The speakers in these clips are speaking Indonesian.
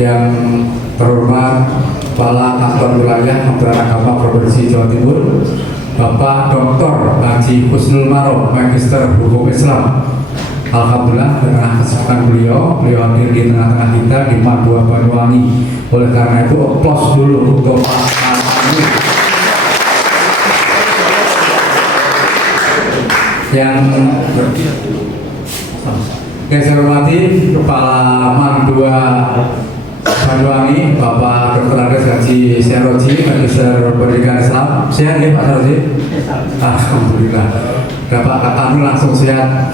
yang terhormat Kepala Kantor Wilayah Kementerian Agama Provinsi Jawa Timur, Bapak Dr. Haji Husnul Marom, Magister Hukum Islam. Alhamdulillah dengan kesempatan beliau hadir di tengah-tengah kita di Madua Banyuwangi. Oleh karena itu applause dulu untuk Pak Haji. Yang saya hormati Kepala Madua Banyuwangi, Bapak Dr. Andes Haji Seroji, Magister Pendidikan Islam. Sehat ya Pak Seroji? Alhamdulillah. Bapak katamu langsung sehat,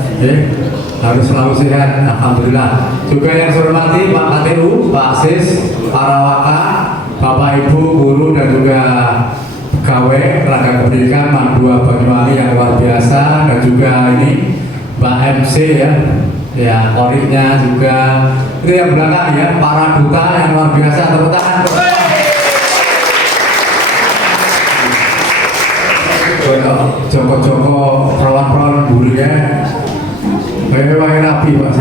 harus selalu sehat. Alhamdulillah. Juga yang saya hormati Pak KTU, Pak Sis, para waka, Bapak Ibu, guru dan juga pegawai tenaga pendidikan Madua Banyuwangi yang luar biasa, dan juga ini Mbak MC ya koriknya juga itu yang belakang ya, para duta yang luar biasa. Tepuk tangan. Joko-joko perawan-perawan buru ya, kayak rapi Pak.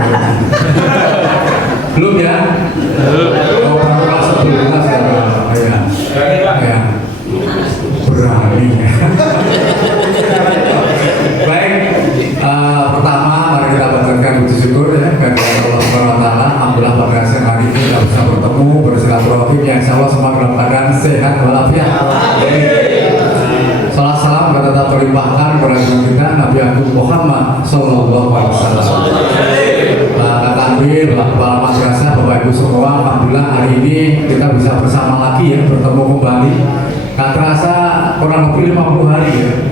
Belum ya? Oh, baru kelas 11 ya. Berani ya. Baik, pertama mari kita panjatkan puji syukur ya kepada Allah Subhanahu wa taala. Alhamdulillah pada siang hari ini kita bisa bertemu bersilaturahim yang insyaallah semua dalam keadaan sehat walafiat. Salam salam kita tetap terlimpahkan kepada kita Nabi Agung Muhammad Sallallahu Alaihi Wasallam. Kata Tanwir, Kepala Madrasah, Bapak Ibu semua, alhamdulillah hari ini kita bisa bersama lagi ya, bertemu kembali. Gak terasa kurang lebih 50 hari ya.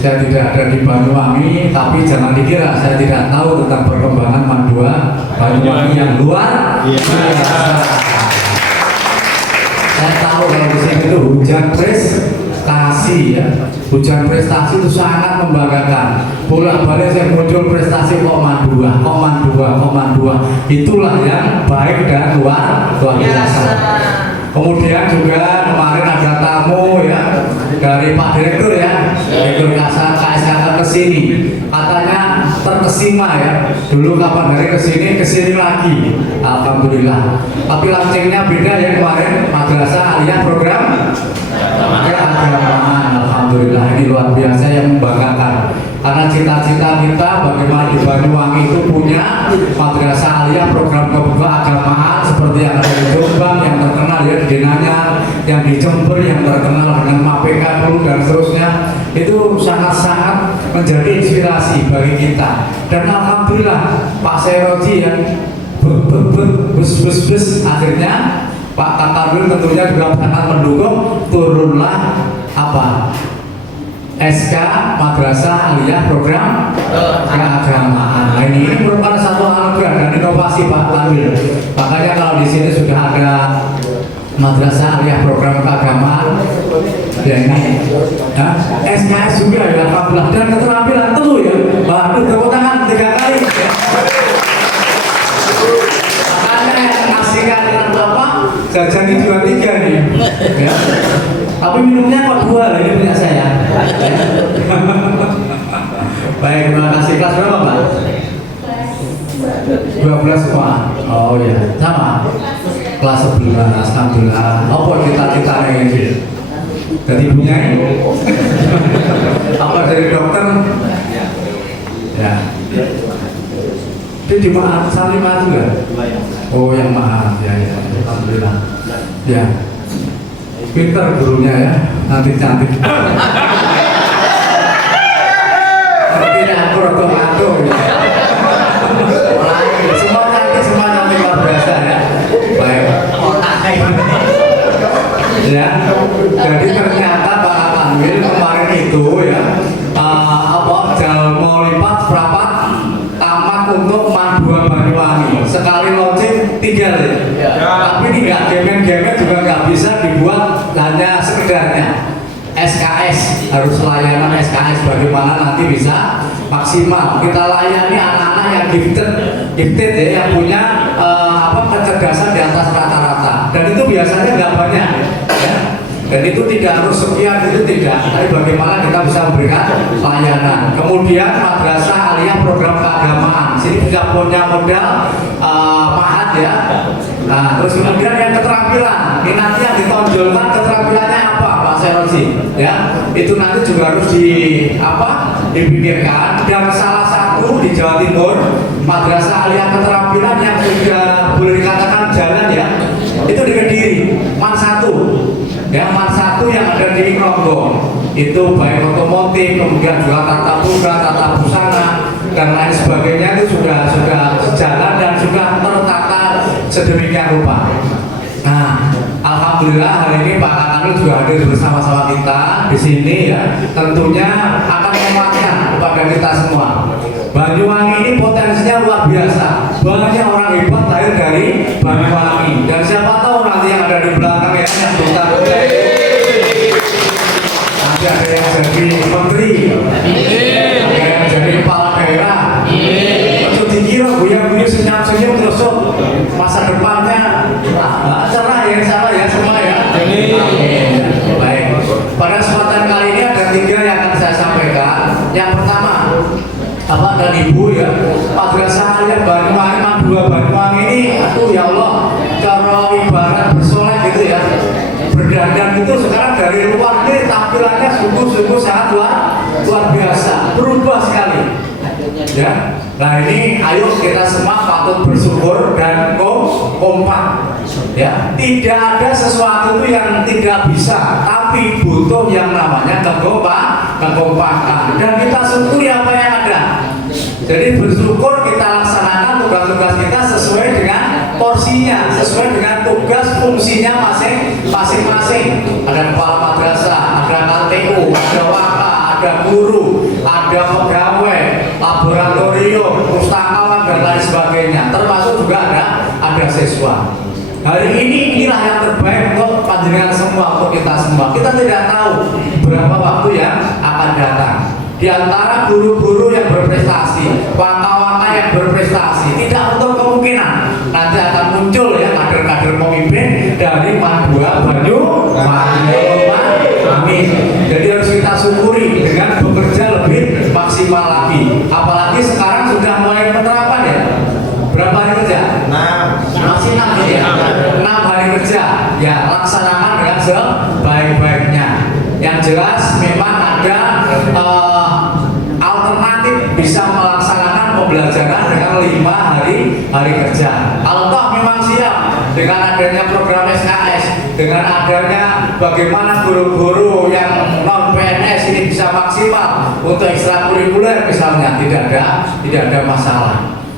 Saya tidak ada di Banyuwangi, tapi jangan dikira saya tidak tahu tentang perkembangan Madua Banyuwangi yang luar biasa. Saya tahu kalau di sini itu hujan prestasi ya, hujan prestasi itu sangat membanggakan. Bolak-balik saya muncul prestasi kok Madua. Itulah yang baik dan luar biasa. Kemudian juga kemarin ada tamu ya dari Pak Direktur ya, Direktur KSKK kesini, katanya terkesima ya. Dulu kapan hari kesini lagi, alhamdulillah. Tapi launchingnya beda ya kemarin, Madrasah Aliyah program keagamaan. Alhamdulillah, ini luar biasa yang membanggakan. Karena cita-cita kita bagaimana di Banyuwangi itu punya Madrasah Aliyah program keagamaan seperti yang ada di Jombang yang terkenal ya di Denanya, yang di Jember yang terkenal dengan MAPK dulu dan seterusnya. Itu sangat-sangat menjadi inspirasi bagi kita. Dan alhamdulillah Pak Seroji yang bus akhirnya Pak Katarwil tentunya juga sangat mendukung turunlah SK Madrasah Aliyah program keagamaan. Nah, ini merupakan satu anugerah dan inovasi Pak Tanwil. Makanya kalau di sini sudah ada Madrasah Aliyah program keagamaan, ya ini SKS juga ya, alhamdulillah, dan keterampilan tentu ya. Waduh, tepuk tangan 3 kali. Makanya ngasihkan jajan ini juga 3 nih. Ya. Tapi minumnya kok 2 lah, ini punya saya. Baik, terima kasih. Kelas berapa Pak? 12 semua. Oh ya, sama. Kelas 11, alhamdulillah. Apa cita-citanya ini? Jadi punya ini? Apa dari dokter? Ya. Dia di maaf, saling maaf juga? Oh yang maaf, ya, alhamdulillah. Ya. Pinter gurunya ya, nanti cantik. Tidak aku ya. Semua cantik luar biasa ya. Baik. Ya. Jadi ternyata Pak Tanwil kemarin itu ya, Jalmo lipat seprapat tamat untuk Madua Banyuwangi. Sekali launching 3 ya. Tapi ini nggak gemen-gemen juga nggak bisa dibuat hanya sekedarnya. SKS harus layanan SKS bagaimana nanti bisa maksimal kita layani anak-anak yang gifted ya, yang punya kecerdasan di atas rata-rata, dan itu biasanya nggak banyak ya. Dan itu tidak harus sekian, itu tidak, tapi bagaimana kita bisa memberikan layanan. Kemudian Madrasah Aliyah program keagamaan, sini bisa punya modal Mahat ya. Nah, terus kemudian yang keterampilan, ini nanti yang ditonjolkan keterampilannya apa Pak Seroji? Ya, itu nanti juga harus dipikirkan. Dan salah satu di Jawa Timur madrasah aliyah keterampilan yang sudah boleh dikatakan jalan ya, itu di Kediri, MAN 1 ya, MAN 1 yang ada di Ngronggo. Itu baik otomotif, kemudian juga tata muka, tata busana dan lain sebagainya itu sudah sejalan dan sudah tertata sedemikian rupa. Nah, alhamdulillah hari ini Pak Kakang juga hadir bersama-sama kita di sini ya. Tentunya akan menguatkan kepada kita semua. Banyuwangi ini potensinya luar biasa. Banyak orang hebat lahir dari Banyuwangi. Dan siapa tahu nanti yang ada di belakang ya, yang duta-duta itu nanti ada yang jadi menteri, ada yang jadi kepala daerah. Terus dikira guya-guya senyum-senyum terus masa depannya cerah ya, salah ya semua ya. Baik. Pada kesempatan kali ini ada 3 yang akan saya sampaikan. Yang pertama, Bapak dan Ibu ya, madrasah aliyah Banyuwangi, MAN 2 Banyuwangi ini, aduh ya Allah, cara ibarat bersolek gitu ya, berdandan itu sekarang dari luar ini tampilannya sungguh-sungguh sangat luar biasa, berubah sekali. Ya, nah ini ayo kita semua patut bersyukur dan kompak. Ya, tidak ada sesuatu itu yang tidak bisa, tapi butuh yang namanya kekompakan. Dan kita syukuri apa yang ada. Jadi bersyukur kita laksanakan tugas-tugas kita sesuai dengan porsinya, sesuai dengan tugas fungsinya masing-masing. Ada kepala madrasah, ada KTU, ada waka, ada guru, ada pegawai, laboratorium, pustakawan dan lain sebagainya. Termasuk juga ada siswa. Hari ini inilah yang terbaik untuk panjenengan semua, untuk kita semua. Kita tidak tahu berapa waktu yang akan datang. Di antara guru-guru yang berprestasi, waka-waka yang berprestasi, tidak untuk kemungkinan nanti akan muncul ya kader-kader pemimpin dari MAN 2 Banyuwangi. Amin. Jadi harus kita syukuri dengan bekerja lebih maksimal lagi. Apalagi sekarang sudah mulai penerapan ya. Berapa hari kerja? 6. Masih 6 ya. 6 hari kerja. Ya, laksanakan dengan sebaik-baiknya. Yang jelas memang ada alternatif bisa melaksanakan pembelajaran dengan 5 hari kerja. Kalau toh memang siap dengan adanya program SKS, dengan adanya bagaimana guru-guru yang non PNS ini bisa maksimal untuk ekstrakurikuler misalnya, tidak ada masalah.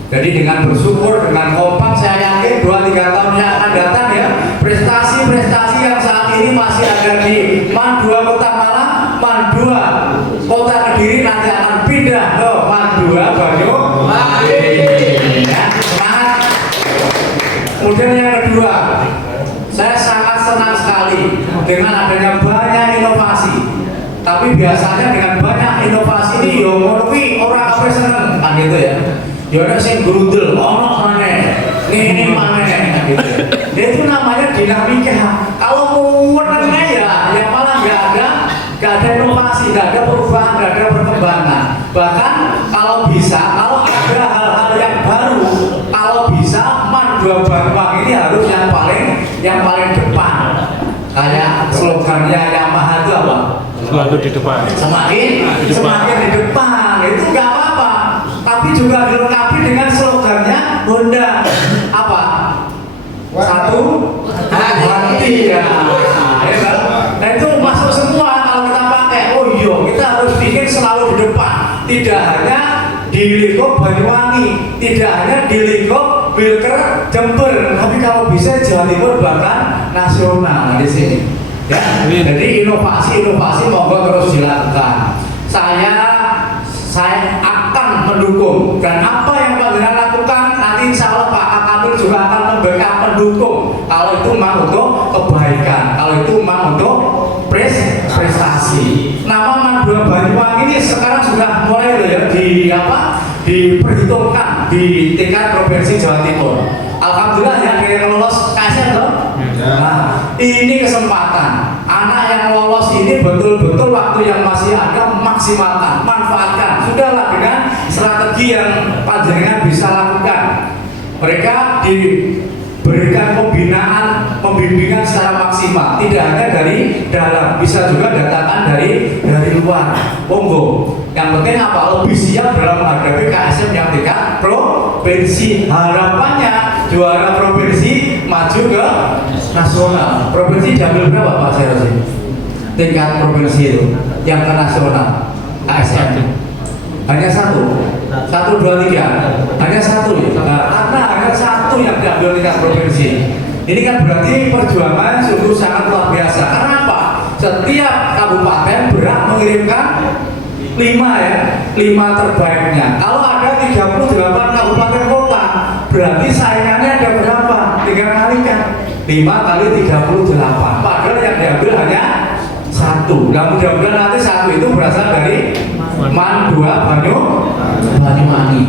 Jadi dengan bersyukur, dengan kompak, saya yakin 2-3 tahun yang akan datang ya, prestasi-prestasi yang saat ini masih ada di MAN 2 Kota Malang, MAN 2 Kota Kediri nanti akan pindah ke MAN 2 Banyuwangi. Ya, semangat. Kemudian yang kedua, saya sangat senang sekali dengan adanya banyak inovasi. Tapi biasanya dengan banyak inovasi ini yo ngono kuwi ora kabeh seneng kan gitu ya. Ya ada sing grundel, ono maneh, ini maneh gitu. Itu namanya dinamika. Kalau mau menengah ya malah nggak ada inovasi, nggak ada perubahan, nggak ada perkembangan. Bahkan kalau bisa, kalau ada hal-hal yang baru, kalau bisa MAN 2 Banyuwangi ini harus yang paling depan. Kayak slogannya Yamaha itu apa? Selalu di depan. Semakin di depan itu nggak apa-apa. Tapi juga dilengkapi dengan slogannya Honda apa? 1 hati ya. Nah itu masuk semua kalau kita pakai. Oh iya, kita harus bikin selalu di depan. Tidak hanya di lingkup Banyuwangi, tidak hanya di lingkup Wilker Jember, tapi kalau bisa Jawa Timur bahkan nasional di sini. Ya, jadi inovasi monggo terus dilakukan. Saya akan mendukung, dan apa yang panjenengan lakukan nanti insya Allah Pak Kapil juga akan memberikan mendukung. Kalau itu memang untuk kebaikan, kalau itu memang untuk prestasi. Nama MAN 2 Banyuwangi ini sekarang sudah mulai loh ya diperhitungkan di tingkat provinsi Jawa Timur. Alhamdulillah yang lolos KSN loh. Nah, ini kesempatan. Anak yang lolos ini betul-betul waktu yang masih ada maksimalkan, manfaatkan. Sudahlah dengan strategi yang panjenengan bisa lakukan. Mereka diberikan pembimbingan secara maksimal, tidak hanya dari dalam, bisa juga datangkan dari luar. Monggo. Yang penting apa? Lebih siap dalam menghadapi KSM yang tingkat provinsi. Harapannya juara provinsi maju ke nasional. Provinsi diambil berapa Pak Serosi? Tingkat provinsi itu yang ke nasional KSM hanya satu, 1, 2, 3 hanya satu ya. Nah, karena hanya satu yang diambil tingkat provinsi. Ini kan berarti perjuangan sungguh sangat luar biasa. Karena apa? Setiap kabupaten berhak mengirimkan 5 terbaiknya. Kalau ada 38 kabupaten kota, berarti saingannya ada berapa? 3 kalikan 5 kali 38. Padahal yang diambil hanya 1. Nah, mudah-mudahan nanti 1 itu berasal dari MAN 2 Banyuwangi.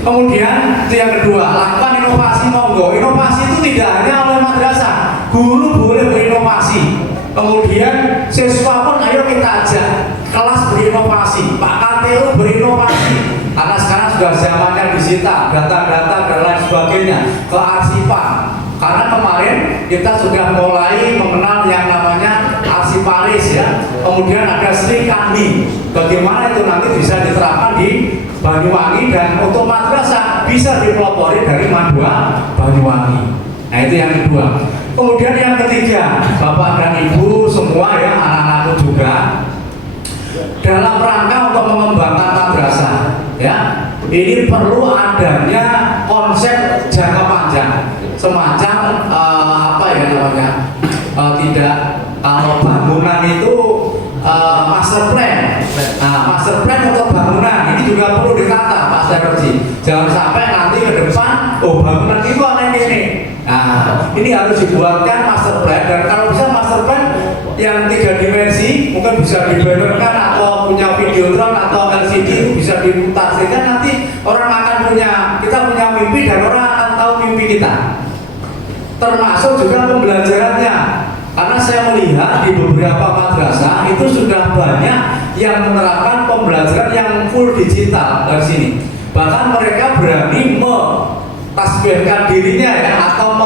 Kemudian itu yang kedua, lakukan inovasi. Monggo. Inovasi itu tidak hanya oleh madrasah, guru boleh berinovasi. Kemudian siswa pun ayo kita ajak kelas berinovasi, Pak KTU berinovasi. Karena sekarang sudah zamannya digital, data-data dan lain sebagainya, kearsipan. Karena kemarin kita sudah mulai mengenal yang namanya arsiparis ya. Kemudian ada Sri Kandi. Bagaimana itu nanti bisa diterapkan di Banyuwangi, dan untuk madrasah bisa dipelopori dari MAN 2 Banyuwangi. Nah, itu yang kedua. Kemudian yang ketiga, Bapak dan Ibu semua ya, anak-anakku juga, dalam rangka untuk mengembangkan madrasah ya, ini perlu adanya konsep jangka panjang, semacam apa ya namanya, tidak, kalau bangunan itu master plan. Nah, master plan untuk bangunan ini juga perlu ditata Pak Seroji. Jangan sampai nanti ke depan, oh bangunan itu aneh ini. Nah, ini harus dibuatkan master plan, dan kalau bisa master plan yang 3 dimensi, mungkin bisa dibannerkan atau punya videotron atau LCD itu bisa diputar, sehingga nanti orang akan kita punya mimpi dan orang akan tahu mimpi kita. Termasuk juga pembelajarannya, karena saya melihat di beberapa madrasah itu sudah banyak yang menerapkan pembelajaran yang full digital dari sini. Bahkan mereka berani tasbihkan dirinya ya, atau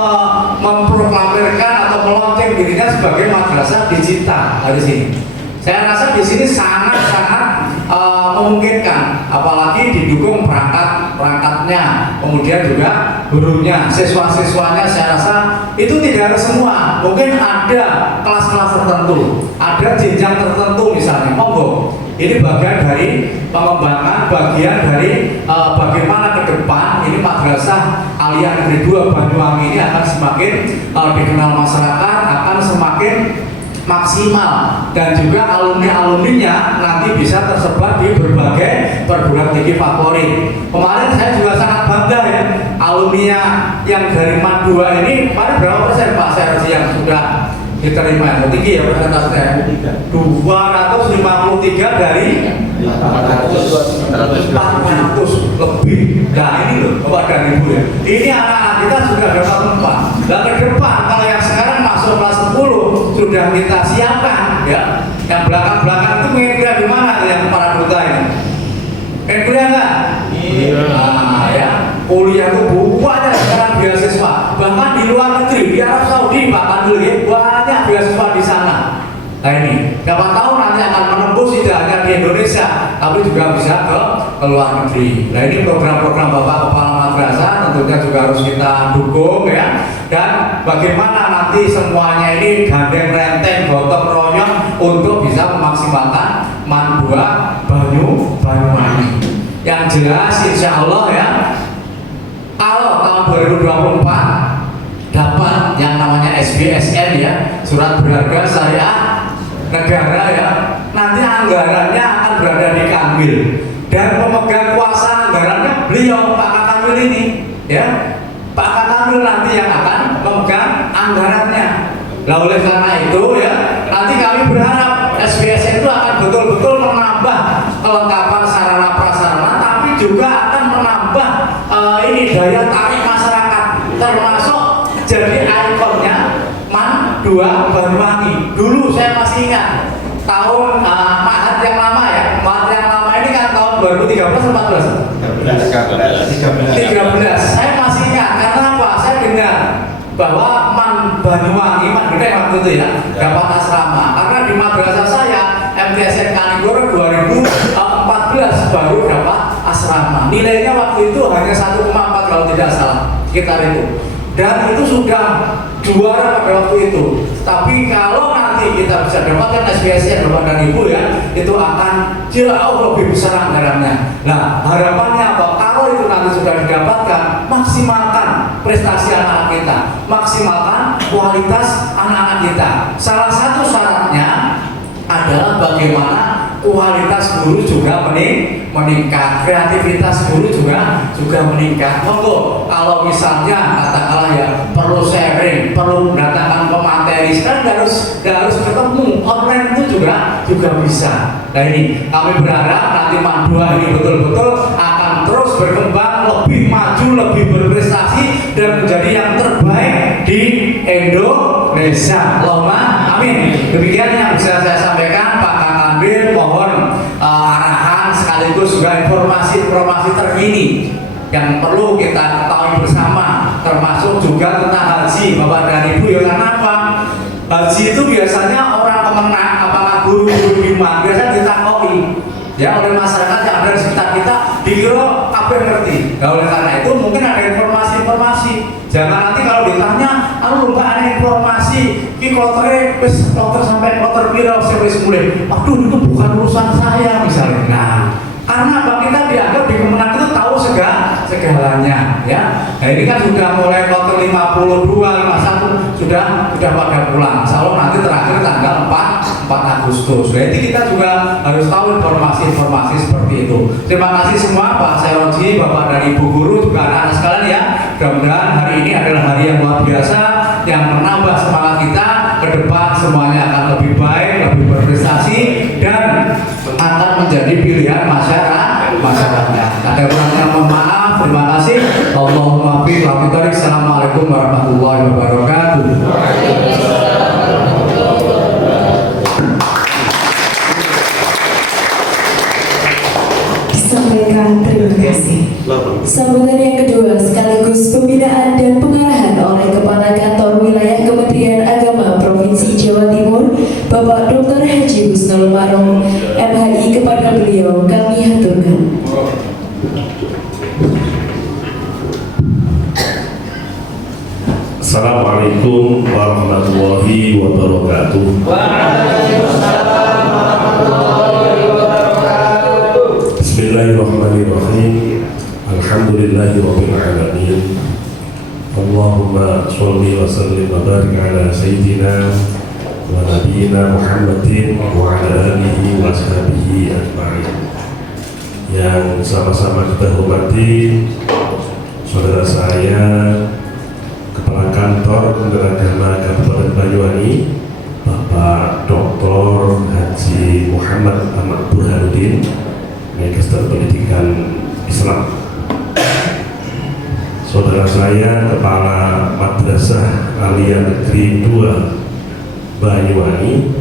memproklamirkan atau melonceng dirinya sebagai madrasah digital dari sini. Saya rasa di sini sangat-sangat memungkinkan, apalagi didukung perangkatnya, kemudian juga gurunya, siswa-siswanya. Saya rasa itu tidak harus semua, mungkin ada kelas-kelas tertentu, ada jenjang tertentu misalnya. Monggo. Ini bagian dari pengembangan, bagian dari bagaimana ke depan ini madrasah Aliyah Negeri 2 Banyuwangi ini akan semakin dikenal masyarakat, akan semakin maksimal, dan juga alumni-alumninya nanti bisa tersebar di berbagai perguruan tinggi favorit. Kemarin saya juga sangat bangga ya, alumninya yang dari MAN 2 ini kemarin berapa persen Pak Seroji yang sudah diterima? Tinggi ya persentasenya, 253 dari 400 lebih. Nah ini loh Bapak dan Ibu ya, ini anak-anak kita sudah dapat tempat. Dan ke depan kalau yang sekarang masuk kelas 10 sudah kita siapkan ya, yang belakang-belakang itu ingin kuliah di mana yang para duta ini? Ingin kuliah nggak? Iya. Nah ya, kuliah itu banyak sekarang beasiswa, bahkan di luar negeri, di Arab Saudi Pak Kandil ya, banyak beasiswa di sana. Nah ini, siapa tahu nanti akan menembus tidak hanya di Indonesia, tapi juga bisa ke luar negeri. Nah ini program-program Bapak Kepala Madrasah tentunya juga harus kita dukung ya. Dan bagaimana nanti semuanya ini gandeng renteng gotong royong untuk bisa memaksimalkan MAN 2 Banyuwangi. Yang jelas insya Allah ya, kalau tahun 2024 dapat yang namanya SBSN ya, surat berharga syariah negara ya, nanti anggarannya akan berada di Kanwil, dan pemegang kuasa anggarannya beliau Pak Kanwil ini ya. Pak Kanwil nanti yang akan memegang anggarannya. Nah oleh karena itu ya, nanti kami berharap SBSN itu akan betul-betul menambah kelengkapan sarana prasarana, tapi juga akan menambah ini daya tarik masyarakat, termasuk jadi ikonnya MAN 2 Banyuwangi. Dulu saya masih ingat tahun Mahat yang lama ya, Mahat yang lama ini kan tahun 2013 atau 14? 13. Saya masih ingat apa? Saya dengar bahwa Banyuwangi, Gede waktu itu ya, dapat asrama. Karena di madrasah saya, MTSN Kanigoro 2014 baru dapat asrama. Nilainya waktu itu hanya 1,4 kalau tidak salah, sekitar itu. Dan itu sudah juara pada waktu itu. Tapi kalau nanti kita bisa dapatkan SPSN Bapak dan Ibu ya, itu akan jauh lebih besar anggarannya. Nah, harapannya apa? Kalau itu nanti sudah didapatkan, maksimalkan prestasi anak-anak kita, maksimalkan kualitas anak-anak kita. Salah satu syaratnya adalah bagaimana kualitas guru juga meningkat, kreativitas guru juga meningkat. Monggo, kalau misalnya katakanlah ya perlu sharing, perlu mendatangkan pemateri, sekarang harus ketemu, online itu juga bisa. Nah ini kami berharap nanti Mandua ini betul-betul akan terus berkembang, lebih maju, lebih berprestasi dan menjadi yang terbaik di Indonesia. Allahumma amin. Demikian yang bisa saya sampaikan, Pak Kanwil. Mohon arahan sekaligus juga informasi terkini yang perlu kita ketahui bersama, termasuk juga tentang haji Bapak dan Ibu ya. Karena apa? Haji itu biasanya orang kemenang, apakah guru-guru di madrasah ditakoi ya oleh masyarakat yang ada di sekitar kita, dikira apa yang ngerti. Nah, oleh karena itu mungkin ada informasi. Jangan nanti kalau ditanya, lupa ada informasi, ki kloter sampai kloter piro wis mulai. Aduh, itu bukan urusan saya misalnya. Nah, karena apa? Kita dianggap di Kemenang itu tahu segalanya ya. Nah, ini kan sudah mulai kloter 52, 51 sudah pada pulang. Insya Allah nanti terakhir tanggal 4 Agustus. Jadi kita juga harus tahu informasi seperti itu. Terima kasih semua Pak Seroji, Bapak dan Ibu guru, juga anak-anak sekalian ya. Mudah-mudahan hari ini adalah hari yang luar biasa yang menambah semangat kita ke depan. Semuanya akan lebih baik, lebih berprestasi dan akan menjadi pilihan masyarakat. Ada kurangnya mohon maaf. Terima kasih. Allahumma fi wa bidzalik. Assalamualaikum warahmatullahi wabarakatuh. Sampaikan terima kasih. Sambutan yang kedua sekaligus pembinaan dan pengarahan oleh Kepala Kantor Wilayah Kementerian Agama Provinsi Jawa Timur, Bapak Dr. Haji Husnul Marom, MHI, kepada beliau kami haturkan. Assalamualaikum warahmatullahi wabarakatuh. Bismillahirrahmanirrahim. Alhamdulillahirabbil alamin. Allahumma sholli wa sallim wa barik ala sayyidina wa nabiyyina Muhammadin wa ala alihi wa sahbihi ajma'in. Yang sama-sama kita hormati saudara saya Kepala Kantor Kementerian Agama Kabupaten Banyuwangi, Bapak Dr. Haji Muhammad Ahmad Burhanuddin, Magister Pendidikan Islam. Saudara saya Kepala Madrasah Aliyah Negeri 2 Banyuwangi,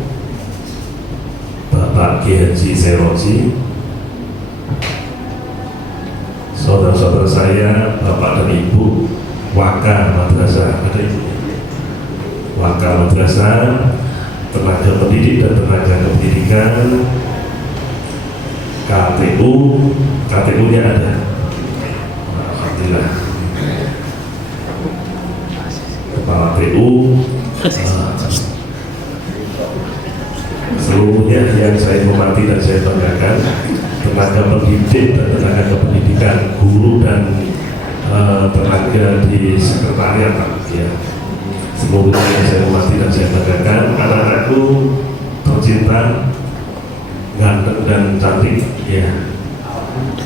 Bapak Ki Haji Seroji. Saudara-saudara saya, Bapak dan Ibu Waka Madrasah, ada ibunya, Waka Madrasah, tenaga pendidik dan tenaga kependidikan, KTU-nya ada. Alhamdulillah. Kepala TU, seluruhnya yang saya hormati dan saya banggakan, tenaga pendidik dan tenaga kependidikan, guru dan tenaga di sekretariat ya. Semoga yang saya hormati dan saya banggakan, anak-anakku tercinta, ganteng dan cantik ya.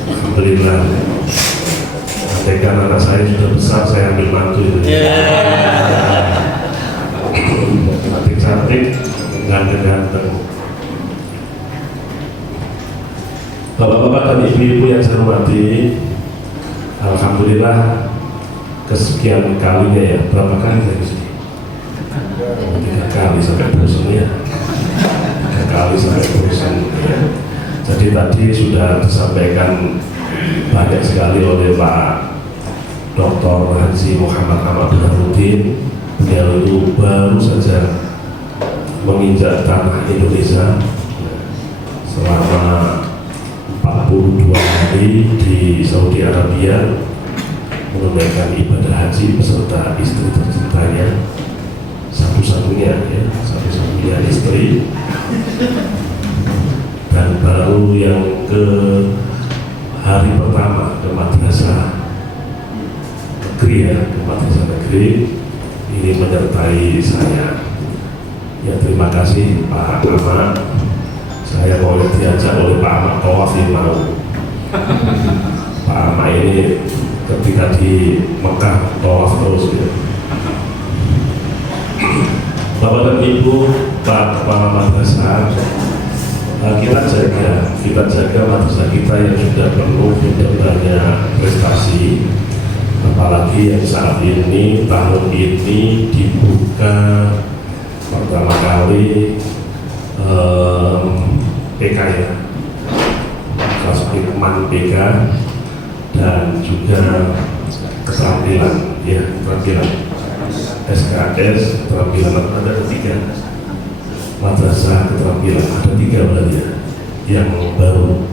Alhamdulillah. Andaikan anak saya sudah besar, saya ambil mantu itu. Cantik, ganteng. Bapak-bapak dan ibu-ibu yang saya hormati, alhamdulillah kesekian kalinya ya, berapa kali saya kesini? 3 kali sampai bosan ya. 3 kali sampai bosan ya. Jadi tadi sudah disampaikan banyak sekali oleh Pak Dr. Haji Muhammad Ahmad Burhanuddin. Beliau itu baru saja menginjak tanah Indonesia selama 42 hari di Saudi Arabia, menunaikan ibadah haji beserta istri tercintanya, satu-satunya istri, dan baru yang ke hari pertama ke madrasah negeri ini menyertai saya. Ya, terima kasih Pak Ahmad. Saya boleh diajak oleh Pak Ahmad tawaf mau. Pak Ahmad ini ketika di Mekah tawaf terus ya. Bapak dan Ibu, Pak Kepala Madrasah, kita jaga madrasah kita yang sudah penuh dengan banyak prestasi, apalagi yang saat ini tahun ini dibuka pertama kali PK ya, kelas Hikman PK, dan juga keterampilan SKS keterampilan ada 3 madrasah keterampilan, ada 3 berarti ya, yang baru.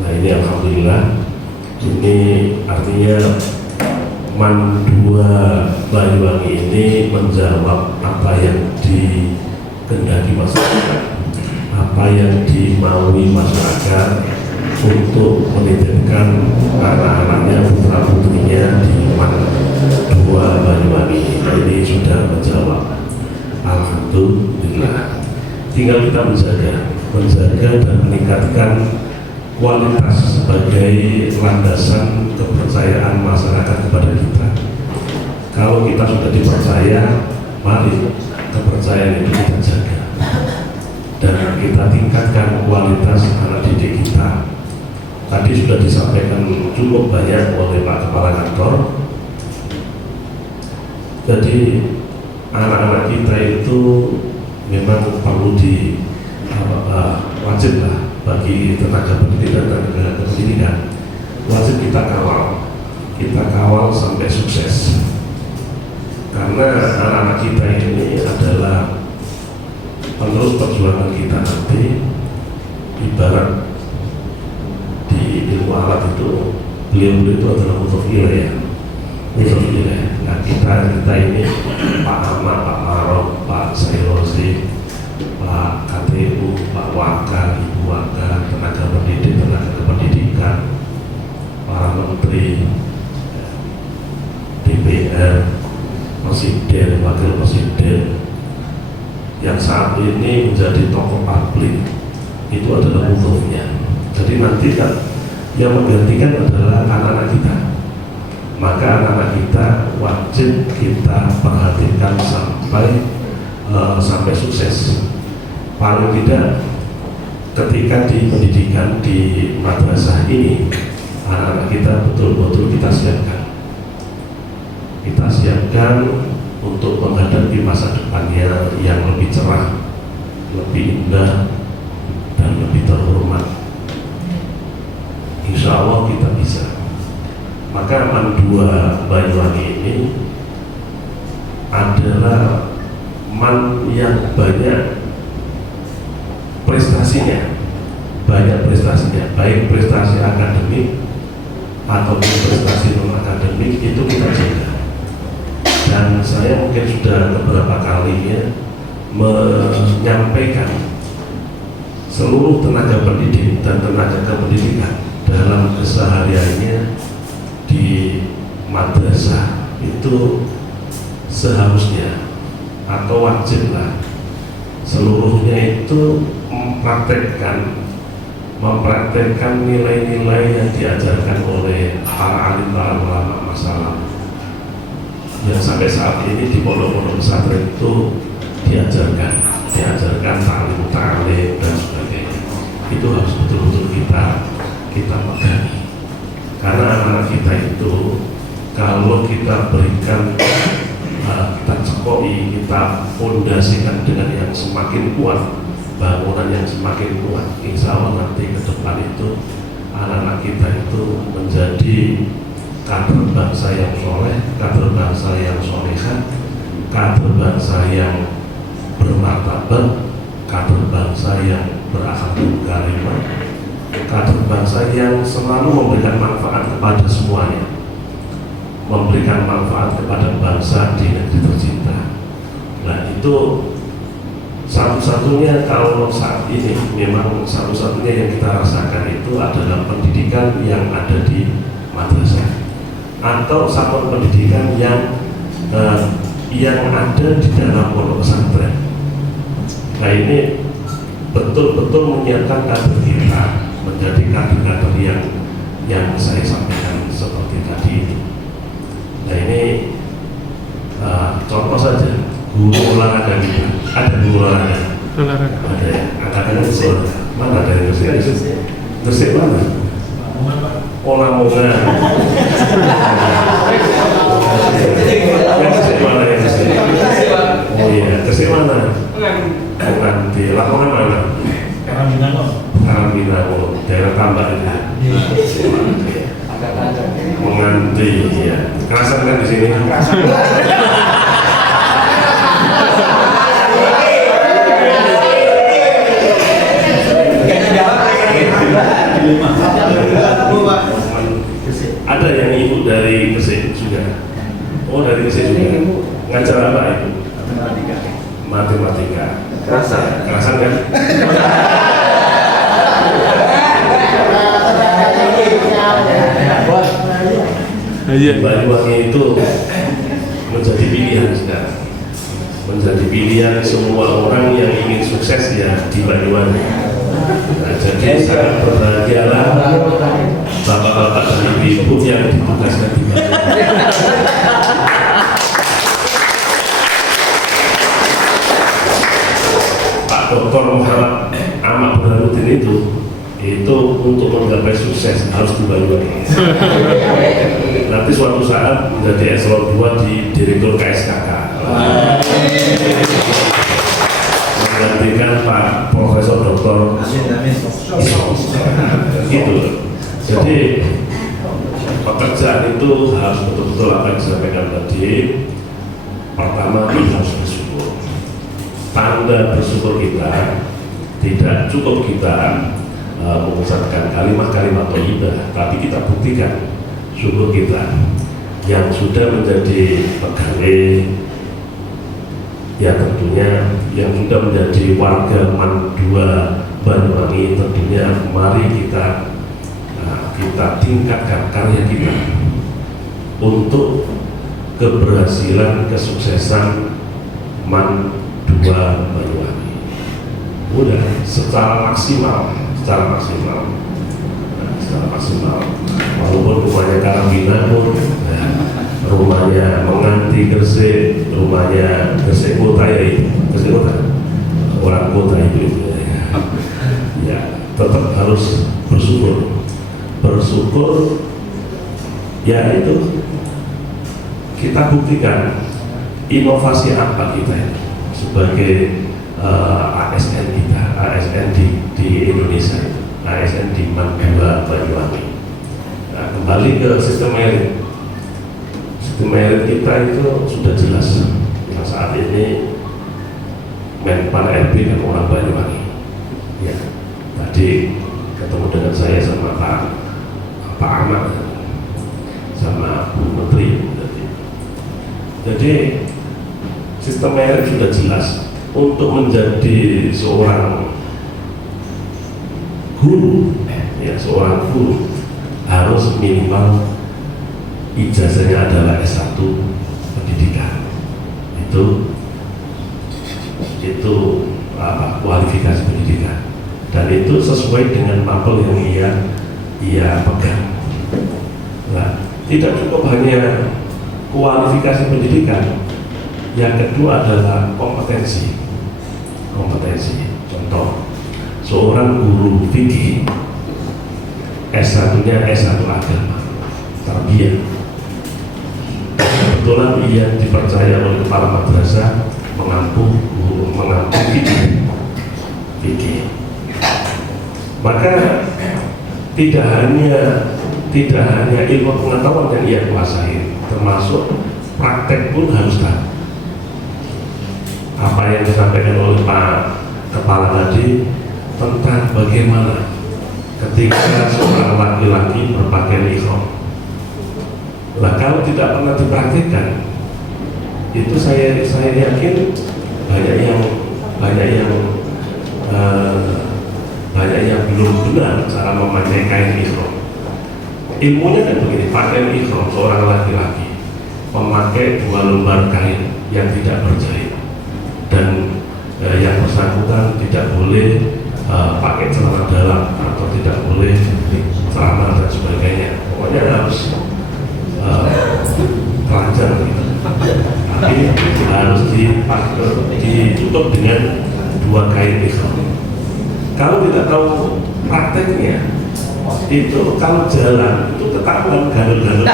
Nah ini alhamdulillah, ini artinya MAN 2 Banyuwangi ini menjawab apa yang dikehendaki masyarakat, apa yang dimaui masyarakat untuk menitipkan anak-anaknya, putra-putrinya di MAN 2 Banyuwangi. Nah, ini sudah menjawab, alhamdulillah. Tinggal kita menjaga dan meningkatkan kualitas sebagai landasan kepercayaan masyarakat kepada kita. Kalau kita sudah dipercaya, mari kepercayaan itu kita jaga dan kita tingkatkan kualitas anak didik kita. Tadi sudah disampaikan cukup banyak oleh Pak Kepala Kantor. Jadi anak-anak kita itu memang perlu wajib lah bagi tenaga pendidikan dan tenaga pendidikan, wajib kita kawal sampai sukses, karena anak-anak kita ini adalah penerus perjuangan kita nanti. Ibarat di ilmu alat itu, beliau itu adalah mutafileh. Nah kita ini Pak Ahmad, Pak Marok, Pak Sayrosi, Pak KTU, Pak Waka, Ibu Waka, tenaga pendidik, tenaga kependidikan, para menteri, DPR, presiden, wakil presiden, yang saat ini menjadi tokoh publik, itu adalah musuhnya. Jadi nanti kan yang menggantikan adalah anak-anak kita. Maka anak-anak kita wajib kita perhatikan sampai sukses. Paling tidak ketika di pendidikan di madrasah ini, anak-anak kita betul-betul kita siapkan untuk menghadapi masa depannya yang lebih cerah, lebih indah, dan lebih terhormat. Insya Allah kita bisa. Maka MAN 2 Banyuwangi ini adalah MAN yang banyak prestasinya, baik prestasi akademik ataupun prestasi non akademik, itu kita jaga. Dan saya mungkin sudah beberapa kalinya menyampaikan seluruh tenaga pendidik dan tenaga kependidikan dalam kesehariannya di madrasah itu seharusnya atau wajiblah seluruhnya itu mempraktekkan nilai-nilai yang diajarkan oleh para alim, para ulama masa lalu, yang sampai saat ini di pondok-pondok pesantren itu diajarkan ta'lim dan sebagainya. Itu harus betul-betul kita pegangi. Karena anak-anak kita itu kalau kita berikan, kita cekoi, kita fondasikan dengan yang semakin kuat, bangunan yang semakin kuat, insya Allah nanti ke depan itu anak-anak kita itu menjadi kader bangsa yang soleh, kader bangsa yang soleha, kader bangsa yang bermartabat, kader bangsa yang berakhlak karimah, kader bangsa yang selalu memberikan manfaat kepada semuanya, memberikan manfaat kepada bangsa di negeri tercinta. Nah itu satu-satunya kalau saat ini memang satu-satunya yang kita rasakan itu adalah pendidikan yang ada di madrasah atau satuan pendidikan yang ada di dalam pondok pesantren. Nah ini betul-betul menyiapkan kader kita menjadi kader-kader yang saya sampaikan seperti tadi ini. Nah ini contoh saja guru olahraga kita, ada guru olahraga, ada ya, angkatan Gresik, mana ada yang Gresik? Gresik mana? Lamongan. Yang Gresik mana yang Gresik? Oh iya, Gresik mana? Nanti Lamongan mana? Karangminango, daerah Tambak itu. Menganti, ya. Kerasan kan di sini? Ada yang ibu dari Gresik juga. Oh dari Gresik juga. Ngajar apa ibu? Matematika. Kerasan kan? Banyuwangi itu menjadi pilihan sekarang, menjadi pilihan semua orang yang ingin sukses ya di Banyuwangi. Nah, jadi sangat berbahagialah bapak-bapak dan ibu-ibu yang ditugaskan di Banyuwangi. Pak Dr. Muhammad Ahmad Burhanuddin itu untuk menggapai sukses harus di Banyuwangi. Nanti suatu saat menjadi eselon 2 di Direktur KSKK. Menggantikan Pak Profesor Dr. Gitu. Jadi pekerjaan itu harus betul-betul apa yang disampaikan tadi. Pertama kita harus bersyukur. Tanda bersyukur kita tidak cukup kita mengucapkan kalimat-kalimat thayyibah, tapi kita buktikan syukur kita yang sudah menjadi pegawai, ya tentunya yang sudah menjadi warga MAN 2 Banyuwangi, tentunya mari kita tingkatkan karya kita untuk keberhasilan kesuksesan MAN 2 Banyuwangi. Udah secara maksimal, walaupun rumahnya Karangminango, rumahnya Menganti Gresik, rumahnya Gresik Kota ya itu, Gresik Kota, orang kota itu ya tetap harus bersyukur ya itu kita buktikan inovasi apa kita itu sebagai ASN kita, ASN di Indonesia itu, ASN di MAN 2 Banyuwangi. Nah, kembali ke sistem merit. Sistem merit kita itu sudah jelas. Nah, saat ini Menpan RB kan orang Banyuwangi. Ya, tadi ketemu dengan saya sama Pak Ahmad, sama Bu Menteri. Jadi sistem merit sudah jelas. Untuk menjadi seorang guru, ya seorang guru harus minimal ijazahnya adalah S1 pendidikan. Itu kualifikasi pendidikan, dan itu sesuai dengan mapel yang ia pegang. Nah, tidak cukup hanya kualifikasi pendidikan, yang kedua adalah kompetensi. Contoh, seorang guru fikih S1-nya S1 agama, tarbiyah. Kebetulan ia dipercaya oleh kepala madrasah mengampu fikih. Maka tidak hanya tidak hanya ilmu pengetahuan yang ia kuasai, termasuk praktek pun harus tahu. Apa yang disampaikan oleh Pak Kepala tadi tentang bagaimana ketika seorang laki-laki berpakaian ihram. Nah, kalau tidak pernah dipraktikkan, itu saya yakin banyak yang belum benar cara memakai kain ihram. Ilmunya kan begini, pakaian ihram seorang laki-laki memakai 2 lembar kain yang tidak berjahit, dan yang bersangkutan tidak boleh pakai celana dalam atau tidak boleh celana dan sebagainya. Pokoknya harus telanjang gitu. Tapi harus ditutup dengan 2 kain ihram. Kalau tidak tahu prakteknya, itu kalau jalan itu ketahuan gandul-gandul.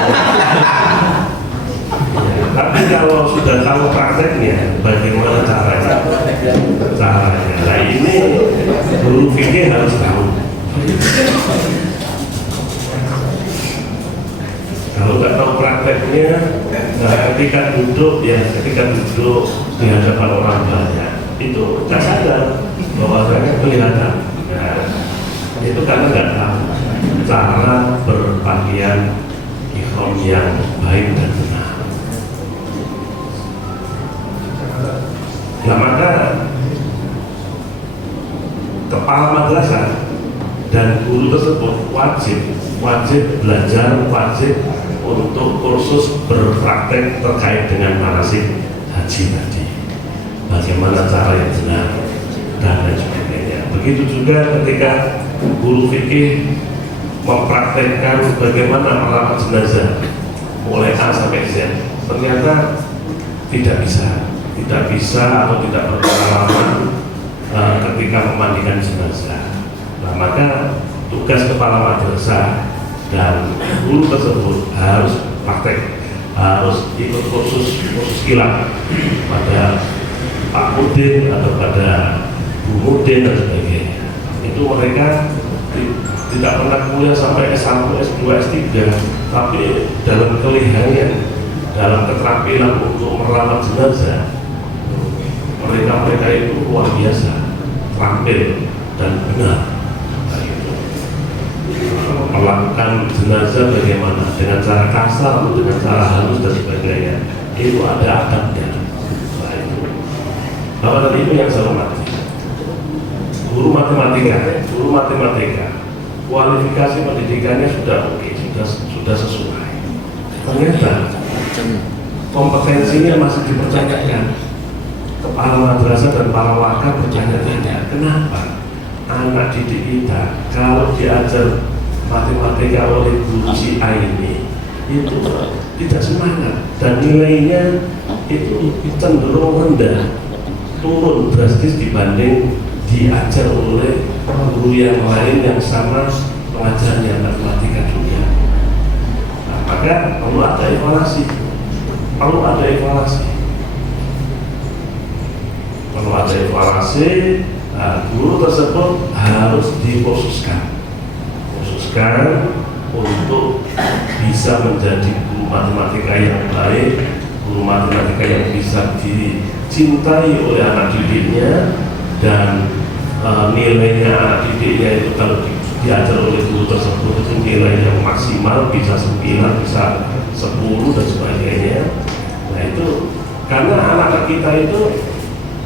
Tapi kalau sudah tahu prakteknya, bagaimana caranya? Nah, ini guru fikih harus tahu. Kalau nggak tahu prakteknya, ketika duduk di hadapan orang banyak, itu nggak sadar bahwa saya kelihatan. Nah, itu karena nggak tahu cara berpakaian ihram yang baik dan benar. Nah, maka kepala madrasah dan guru tersebut wajib belajar, wajib untuk kursus berpraktek terkait dengan manasik haji tadi, bagaimana cara yang benar dan lain sebagainya. Begitu juga ketika guru fikih mempraktekkan bagaimana merawat jenazah mulai A sampai Z, ternyata tidak bisa atau tidak berpengalaman ketika memandikan jenazah. Nah, maka tugas kepala madrasah dan guru tersebut harus praktek, harus ikut kursus kilat pada Pak Mudin atau pada Bu Mudin dan sebagainya. Itu mereka tidak pernah kuliah sampai S1, S2, S3, tapi dalam kelihayan, dalam keterampilan untuk merawat jenazah, mereka itu luar biasa, terampil dan benar. Melakukan jenazah bagaimana, dengan cara kasar, dengan cara halus dan sebagainya, itu ada adabnya. Bapak dan Ibu yang saya hormati, guru matematika, kualifikasi pendidikannya sudah oke, sudah sesuai. Ternyata kompetensinya masih dipertanyakan. Kepala madrasah dan para wakaf bertanya-tanya, kenapa anak didik kita kalau diajar matematika oleh guru si A ini itu tidak semangat dan nilainya itu cenderung rendah, turun drastis dibanding diajar oleh guru yang lain yang sama pengajarnya matematika juga. Nah, maka perlu ada evaluasi. Nah, guru tersebut harus dikhususkan untuk bisa menjadi guru matematika yang baik, guru matematika yang bisa dicintai oleh anak didiknya, dan nilainya anak didiknya itu kalau diajar oleh guru tersebut itu nilai yang maksimal bisa 9, bisa 10 dan sebagainya. Nah, itu karena anak-anak kita itu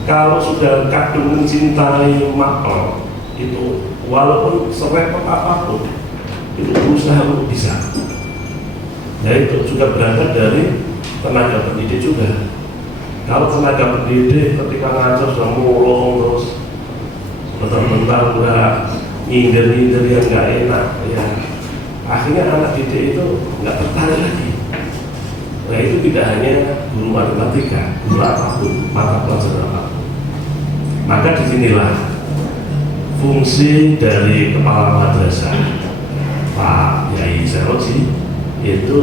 kalau sudah kadung mencintai mapel itu, walaupun serepot apapun itu berusaha untuk bisa. Nah, itu juga berangkat dari tenaga pendidik juga. Kalau tenaga pendidik ketika ngajar sudah mulung terus, bentar-bentar udah nyindir-nyindir yang nggak enak, ya akhirnya anak didik itu nggak tertarik lagi. Nah, itu tidak hanya guru matematika, guru apapun, mata pelajaran apapun. Maka disinilah fungsi dari kepala madrasah Pak Yai Saroji, itu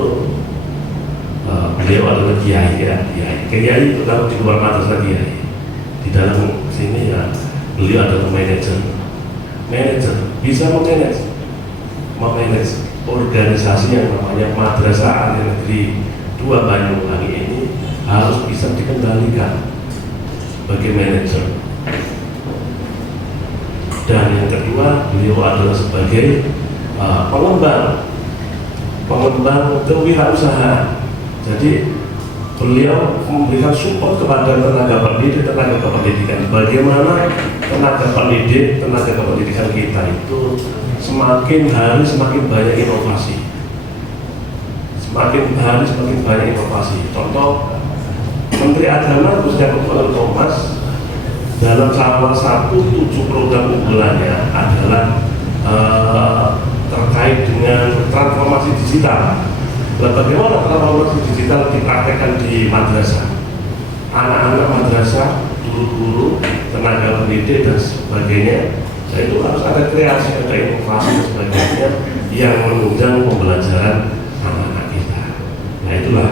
beliau adalah kiai ya, kiai itu kalau di luar madrasah kiai, di dalam sini ya beliau adalah manajer bisa memanage organisasi yang namanya Madrasah Alia Negeri 2 Banyuwangi ini harus bisa dikendalikan sebagai manajer. Dan yang kedua, beliau adalah sebagai pengembang kewirausahaan. Jadi beliau memberikan support kepada tenaga pendidikan. Bagaimana tenaga pendidikan kita itu semakin hari semakin banyak inovasi. Semakin hari semakin banyak inovasi. Contoh, Menteri Agama khususnya Kepala Thomas dalam salah satu 7 program unggulannya adalah terkait dengan transformasi digital. Bagaimana transformasi digital dipraktekkan di madrasah? Anak-anak madrasah, guru-guru, tenaga pendidik dan sebagainya, itu harus ada kreasi, ada inovasi dan sebagainya yang menunjang pembelajaran anak-anak kita. Nah itulah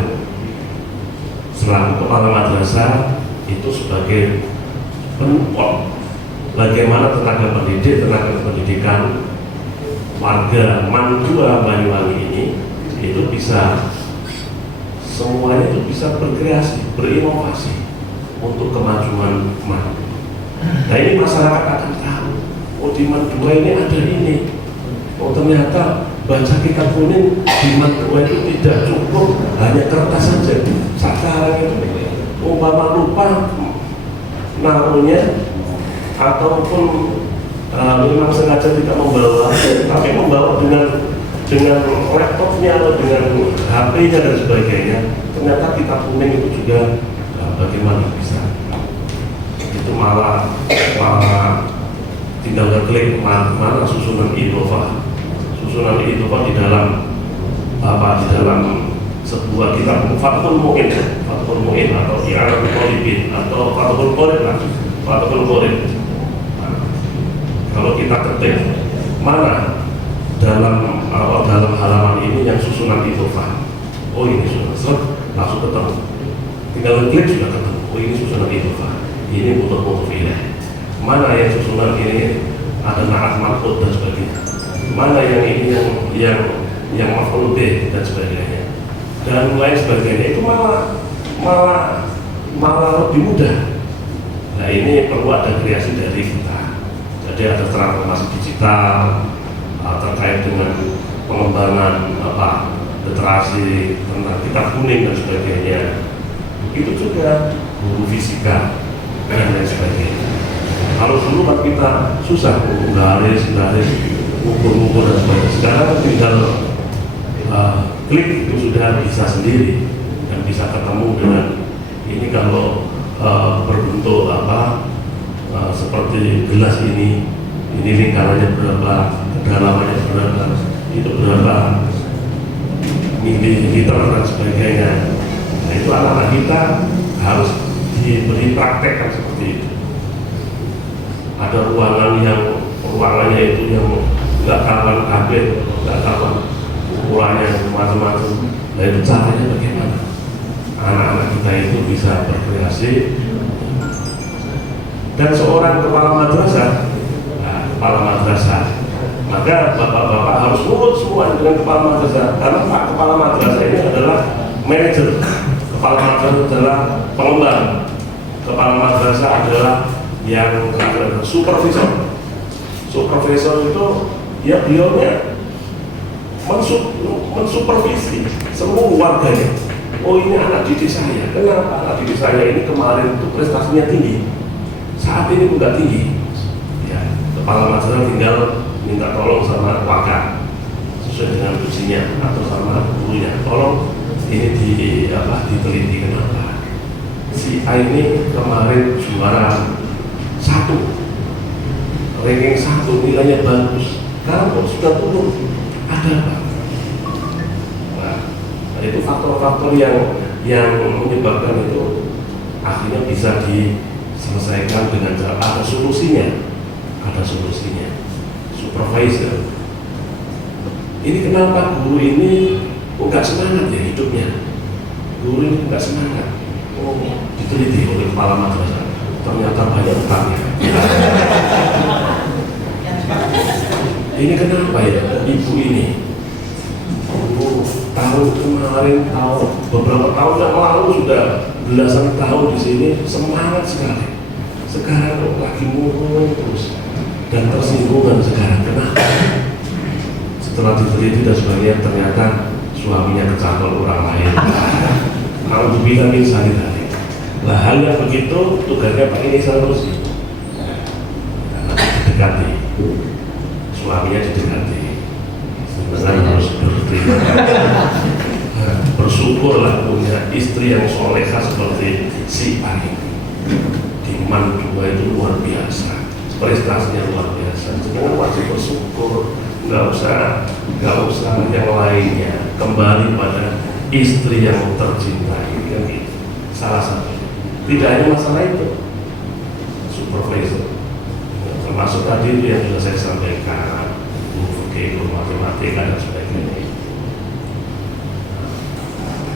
selaku kepala madrasah itu sebagai penumpang bagaimana tenaga pendidikan warga MAN 2 Banyuwangi ini itu bisa semuanya itu bisa berkreasi, berinovasi untuk kemajuan MAN. Nah ini masyarakat akan tahu, oh di MAN 2 ini ada ini, oh ternyata baca kitab kuning di MAN 2 itu tidak cukup hanya kertas saja. Sekarang itu umpama lupa naruhnya ataupun memang sengaja tidak membawa, tapi membawa dengan laptopnya atau dengan HP-nya dan sebagainya, ternyata kitab kuning itu juga bagaimana bisa itu malah tinggal ngeklik mana susunan Innova di dalam di dalam sebuah kitab Fathul Mu'in atau I'anul Talibin atau Fathul Qorib. Kalau kita ketik mana dalam halaman ini yang susunan Innova, oh ini susunan langsung ketemu, tinggal klik sudah ketemu, oh ini susunan Innova, ini motor ini, mana yang susunan ini ada naat makhluk dan sebagainya, mana yang ini yang maf'ul bih dan sebagainya dan lain sebagainya, itu malah lebih mudah. Nah ini perlu ada kreasi dari kita. Jadi ada transformasi digital terkait dengan pengembangan literasi tentang kitab kuning dan sebagainya. Begitu juga guru fisika dan lain sebagainya. Kalau dulu kan kita susah garis, ukur dan sebagainya. Sekarang tinggal klik itu sudah bisa sendiri dan bisa ketemu dengan ini. Kalau berbentuk seperti gelas ini lingkarannya berapa, kedalamannya berapa, itu berapa mililiter dan sebagainya. Nah itu anak-anak kita harus diberi praktekkan seperti itu. Ada ruangannya itu yang nggak kawan kabel, nggak kawan ukurannya macam-macam. Nah itu caranya bagaimana anak-anak kita itu bisa berkreasi. Dan seorang kepala madrasah, maka bapak-bapak harus nurut semua dengan kepala madrasah, karena Pak Kepala Madrasah ini adalah manajer, kepala madrasah adalah pengembang, kepala madrasah adalah yang supervisor. Supervisor itu ya beliaunya mensupervisi seluruh warganya. Oh ini anak didik saya, kenapa anak didik saya ini kemarin itu prestasinya tinggi, saat ini juga tinggi. Ya, kepala madrasah tinggal minta tolong sama warga sesuai dengan tusinya atau sama gurunya, tolong ini diteliti kenapa si A ini kemarin juara 1, ranking 1, nilainya bagus, sekarang kok sudah turun, ada apa? Nah, itu faktor-faktor yang menyebabkan itu akhirnya bisa diselesaikan dengan cara ada solusinya. Supervisor. Ini kenapa guru ini nggak semangat ya hidupnya? Guru ini nggak semangat. Oh, diteliti oleh kepala madrasah. Ternyata banyak utangnya. Ini kenapa ya ibu ini? kamu kemarin beberapa tahun yang lalu sudah belasan tahun di sini semangat sekali. Sekarang lagi murung terus dan tersinggungan sekarang. Kenapa? Setelah diteliti dan sebagainya ternyata suaminya kecantol orang lain. Kalau vitamin sehari-hari. Nah, hal yang begitu tugasnya Pak ini solusi. Didekati, suaminya didekati. Sebenarnya harus berterima bersyukurlah punya istri yang soleha seperti si Ani. Diman dua itu luar biasa, prestasinya luar biasa. Jangan wajib bersyukur, nggak usah yang lainnya. Kembali pada istri yang tercintai kan gitu. Salah satu. Tidak hanya masalah itu, supervisor, termasuk tadi itu yang sudah saya sampaikan, guru matematika dan sebagainya.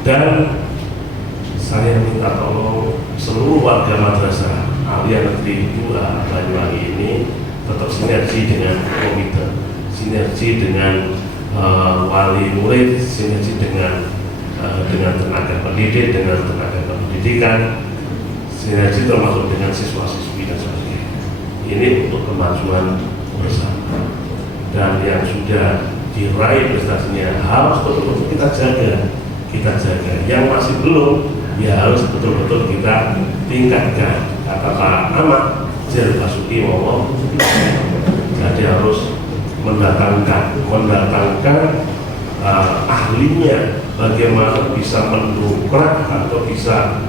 Dan saya minta tolong seluruh warga madrasah Aliyah Negeri 2 Banyuwangi ini tetap sinergi dengan komite, sinergi dengan wali murid, sinergi dengan tenaga pendidik, dengan tenaga pendidikan, sinergi termasuk dengan siswa-siswi dan sebagainya. Ini untuk kemajuan bersama. Dan yang sudah diraih prestasinya harus betul-betul kita jaga. Yang masih belum, ya harus betul-betul kita tingkatkan. Kata Pak Ahmad Jar Basuki ngomong, jadi harus mendatangkan ahlinya, bagaimana bisa mendongkrak atau bisa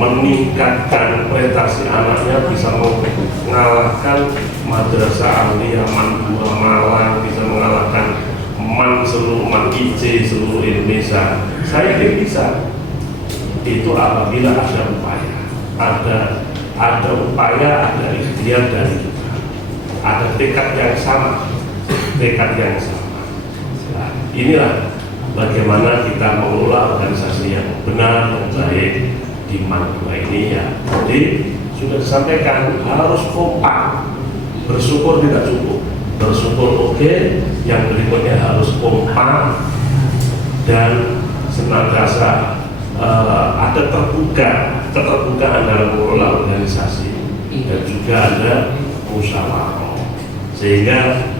meningkatkan prestasi anaknya, bisa mengalahkan Madrasah Aliyah Man 2 Malang, bisa mengalahkan seluruh IC seluruh Indonesia. Saya kira bisa. Itu apabila ada upaya, ada upaya, ada ikhtiar dari kita, ada tekad yang sama. Nah, inilah bagaimana kita mengelola organisasi yang benar dan baik di Man 2 ini ya. Jadi sudah disampaikan harus kompak. Bersyukur tidak cukup. Bersyukur oke, yang berikutnya harus kompak dan senantiasa ada keterbukaan dalam mengelola organisasi dan juga ada musyawarah, sehingga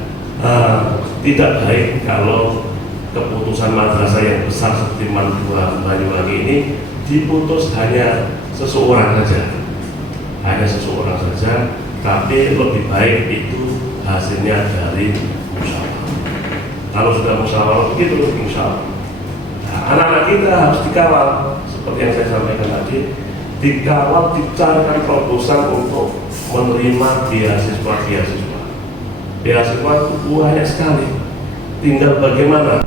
tidak baik kalau keputusan madrasah yang besar seperti Man 2 Banyuwangi ini diputus hanya seseorang saja, tapi lebih baik itu hasilnya dari musyawarah. Kalau sudah musyawarah begitu, insya Allah. Nah, anak-anak kita harus dikawal, seperti yang saya sampaikan tadi, dikawal, dicarikan proposal untuk menerima beasiswa. Beasiswa itu banyak sekali. Tinggal bagaimana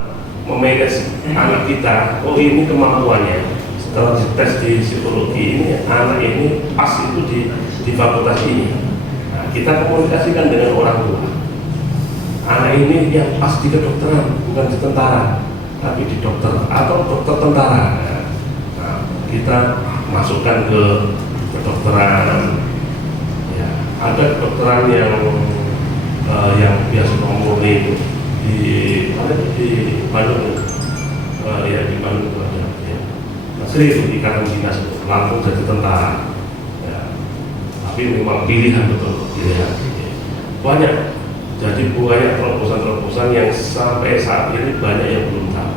memanage anak kita. Oh, ini kemampuannya. Setelah dites di psikologi ini, anak ini pas itu di fakultas ini. Kita komunikasikan dengan orang tua. Anak ini yang pas di kedokteran, bukan di tentara, tapi di dokter atau dokter tentara. Nah, kita masukkan ke kedokteran. Ya, ada kedokteran yang biasa murni di Bandung, di Bandung ada. Ya. Masih itu ikatan dinas langsung jadi tentara. Ya. Tapi memang pilihan betul. Ya, banyak. Jadi banyak terobosan-terobosan yang sampai saat ini banyak yang belum tahu.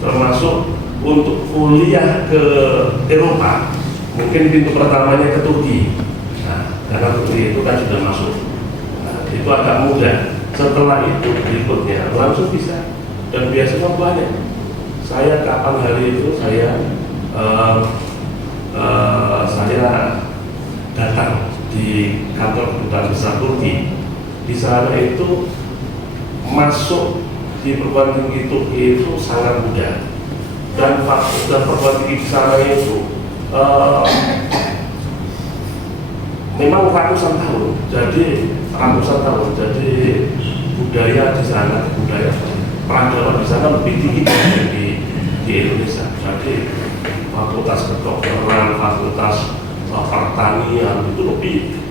Termasuk untuk kuliah ke Eropa, mungkin pintu pertamanya ke Turki. Nah, karena Turki itu kan sudah masuk. Nah, itu agak mudah. Setelah itu berikutnya langsung bisa. Dan biasanya banyak. Saya kapan hari itu saya datang di kantor kedutaan besar Turki. Di sana itu masuk di perguruan tinggi Turki itu sangat mudah, dan perguruan tinggi di sana itu memang ratusan tahun. Jadi budaya di sana, budaya peradaban di sana lebih tinggi dari di Indonesia. Jadi fakultas kedokteran, fakultas pertanian itu lebih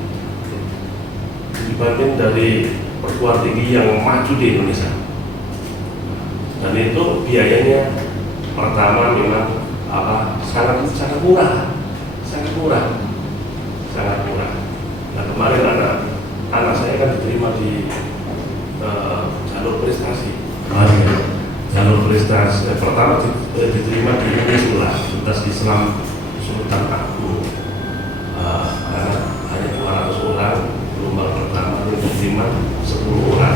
dibanding dari perguruan tinggi yang maju di Indonesia. Dan itu biayanya pertama memang sangat murah, sangat murah. Nah kemarin anak saya kan diterima di jalur prestasi. Jalur prestasi pertama diterima di Unisula, Universitas Islam Sultan Agung. Karena hanya 200 orang, gelombang pertama itu diterima 10 orang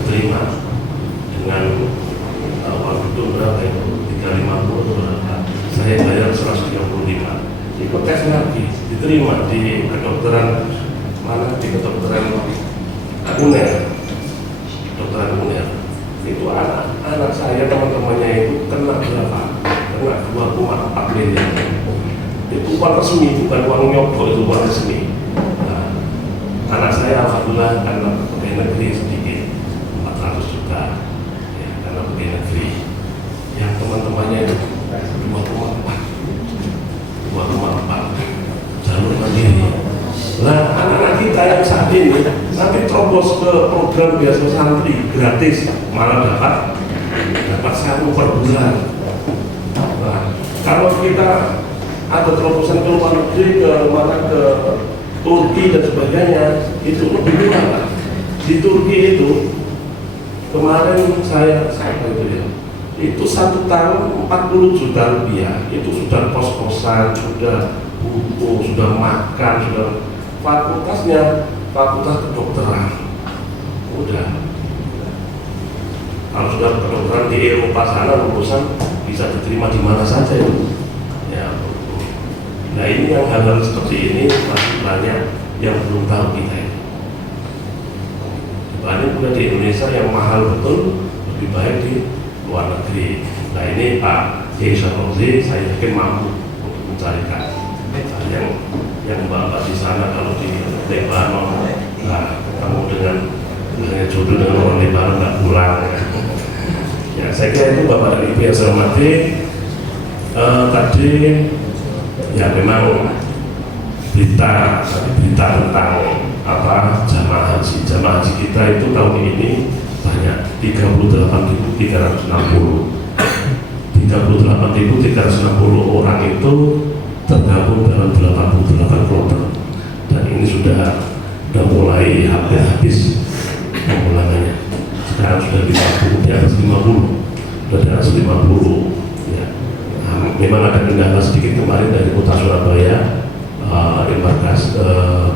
diterima dengan uang itu berapa ya? 350 atau berapa? Saya bayar 135. Ikut tes lagi, diterima di kedokteran mana? Di kedokteran UNER. Kedokteran UNER. Itu anak saya, teman-temannya itu kena berapa? Kena 2,4 miliar. Itu uang resmi, bukan uang nyokok, itu uang resmi. Nah, anak saya alhamdulillah karena pegawai negeri sedikit 400 juta ya, karena pegawai negeri. Yang teman-temannya itu 2,4 jalur mandiri. Nah anak-anak kita yang saat ini nanti terobos ke program beasiswa santri gratis, malah dapat 1 per bulan. Nah kalau kita ada terobosan ke luar negeri, ke Turki dan sebagainya, itu lebih murah Pak. Di Turki itu kemarin saya itu ya, itu 1 tahun 40 juta rupiah, itu sudah kos-kosan, sudah buku, sudah makan, sudah fakultasnya, fakultas kedokteran udah. Kalau sudah kedokteran di Eropa sana lulusan bisa diterima di mana saja itu ya. Nah ini yang hal-hal seperti ini masih banyak yang belum tahu kita ini. Banyak juga di Indonesia yang mahal betul, lebih baik di luar negeri. Nah ini Pak Syarrozi saya yakin mampu untuk mencarikan yang bapak di sana. Kalau di Lebanon nah ketemu dengan jodoh dengan orang Lebanon nggak pulang ya. Saya kira itu Bapak dan Ibu yang saya hormati. Tadi ya memang berita tentang jamaah haji kita itu tahun ini banyak 38.360 orang itu tergabung dalam 88 kloter, dan ini sudah mulai hampir habis pemulangannya. Sekarang sudah di atas 50 ya. Memang ada kendala sedikit kemarin dari kota Surabaya, embarkasi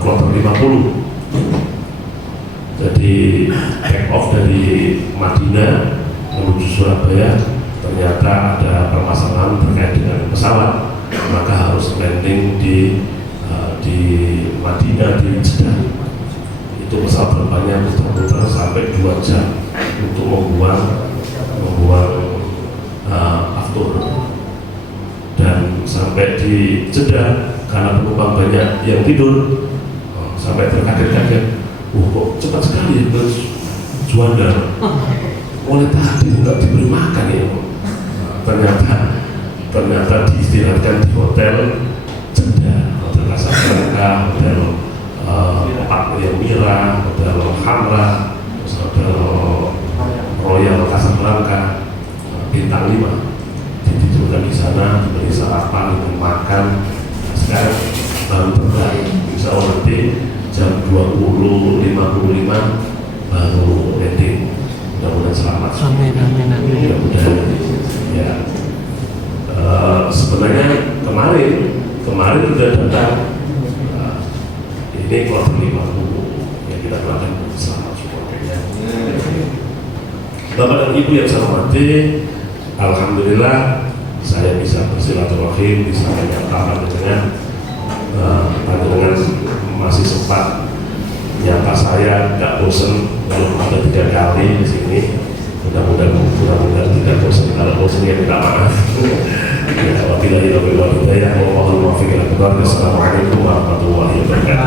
kloter 50. Jadi take off dari Madinah menuju Surabaya, ternyata ada permasalahan terkait dengan pesawat, maka harus landing di Madinah, di Jeddah. Itu pesawat terbangnya putar-putar sampai 2 jam untuk membuang aftur. Dan sampai di Jeddah karena penumpang banyak yang tidur, sampai terkaget-kaget, kok cepat sekali ya ke Juanda, oleh tadi nggak diberi makan ya. Ternyata diistirahatkan di hotel Jeddah, hotel Casablanca, hotel Pak yang Mira, hotel Hamra, hotel Royal Casablanca bintang 5. Ditidurkan di sana, diberi sarapan, diberi makan. Sekarang baru terbang, insya Allah nanti jam 20.55 baru landing. Mudah-mudahan selamat. Amin. Mudah-mudahan ya. Sebenarnya kemarin sudah datang ini kloter 50 yang kita doakan selamat semuanya. Bapak dan Ibu yang saya hormati, alhamdulillah saya bisa bersilaturahim, bisa menyapa dengan masih sempat nyapa saya, nggak bosen kalau ada 3 kali di sini. Mudah-mudahan tidak bosan. Kalau bosan ya minta maaf. Ya, wabillahi taufiq wal hidayah. Wallahul muwaffiq ila aqwamit. Assalamualaikum warahmatullahi wabarakatuh.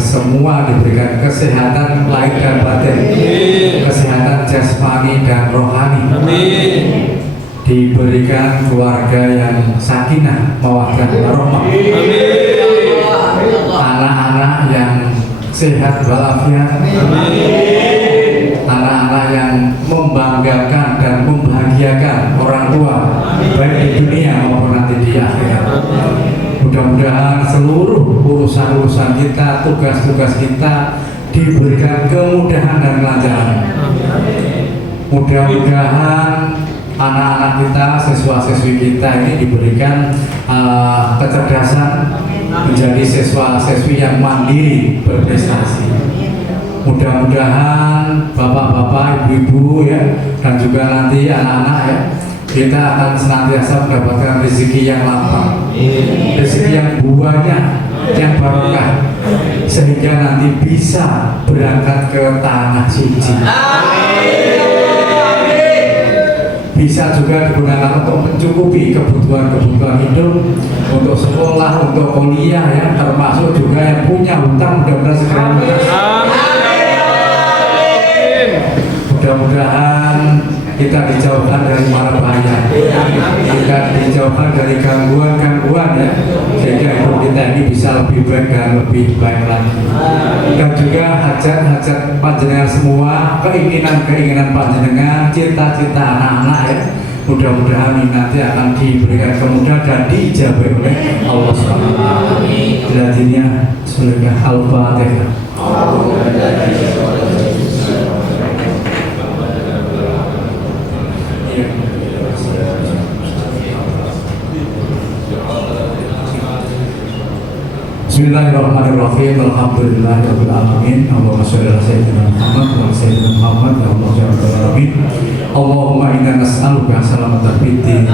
Semua diberikan kesehatan lahir dan batin, kesehatan jasmani dan rohani. Amin. Diberikan keluarga yang sakinah, mawaddah warahmah. Amin. Anak-anak yang sehat walafiat, anak-anak yang membanggakan dan membahagiakan orang tua, baik di dunia maupun nanti di akhirat. Mudah-mudahan seluruh urusan-urusan kita, tugas-tugas kita diberikan kemudahan dan kelancaran. Mudah-mudahan anak-anak kita, siswa-siswi kita ini diberikan kecerdasan menjadi siswa-siswi yang mandiri berprestasi. Mudah-mudahan bapak-bapak, ibu-ibu ya, dan juga nanti anak-anak ya, kita akan senantiasa mendapatkan rezeki yang lapang, rezeki yang banyak, yang barokah, sehingga nanti bisa berangkat ke tanah suci. Bisa juga digunakan untuk mencukupi kebutuhan-kebutuhan hidup, untuk sekolah, untuk kuliah ya, termasuk juga yang punya hutang mudah-mudahan segera lunas. Mudah-mudahan kita dijauhkan dari mara bahaya, kita dijauhkan dari gangguan-gangguan ya, sehingga hidup kita ini bisa lebih baik dan lebih baik lagi. Dan juga hajat-hajat panjenengan semua, keinginan-keinginan panjenengan, cita-cita anak-anak ya, mudah-mudahan ini nanti akan diberikan kemudahan dan dijabai oleh Allah SWT. Jadinya semoga Al-Fatihah. Bismillahirrahmanirrahim. Alhamdulillahirabbil alamin. Allahumma shalli ala sayyidina Muhammad wa ala sayyidina Muhammad ya Allah ya rabbal alamin. Allahumma inna nas'aluka salamatan fid din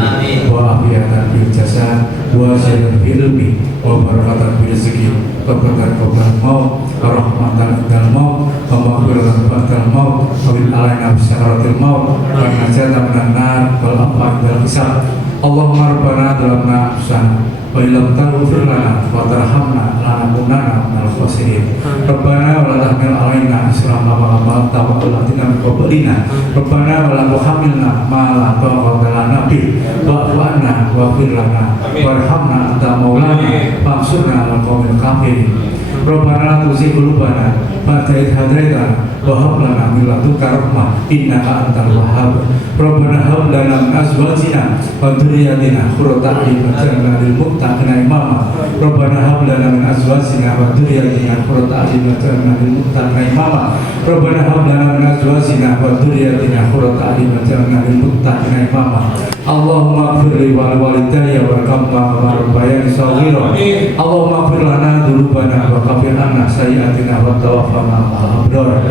wa afiyatan fil jasad wa ziyadatan fil ilmi wa barakatan fil rizqi wa barakatan qabla maut wa rahmatan indal maut wa maghfiratan ba'dal maut wa bil alaina bisyaratil maut wa najatan minan nar wal afwa indal hisab. Allahumma rabbana dalamna anfusana wa illam taghfir lana wa tarhamna lanakunanna minal khasirin. Rabbana wa la tahmil alaina isran kama hamalta wa alatina min qablina. Rabbana wa la tuhammilna ma la taqata lana bih wa'fu anna waghfir lana warhamna anta maulana fansurna 'alal qaumil kafirin. Rabbana la tuzigh qulubana ba'da idh hadaitana wa hab lana min ladunka rahmah innaka antal wahhab. Rabbana hab lana min azwajina wa dhurriyyatina qurrata a'yun waj'alna lil muttaqina imama. Rabbana hab lana min azwajina wa dhurriyyatina qurrata a'yun waj'alna lil muttaqina imama. Rabbana hab lana min azwajina wa dhurriyyatina qurrata a'yun waj'alna lil muttaqina imama. Allahumma ighfir li wa liwalidayya warhamhuma kama rabbayani shaghira. Allahumma ighfir lana dzunubana wa kaffir anna sayyi'atina wa tawaffana ma'al abrar.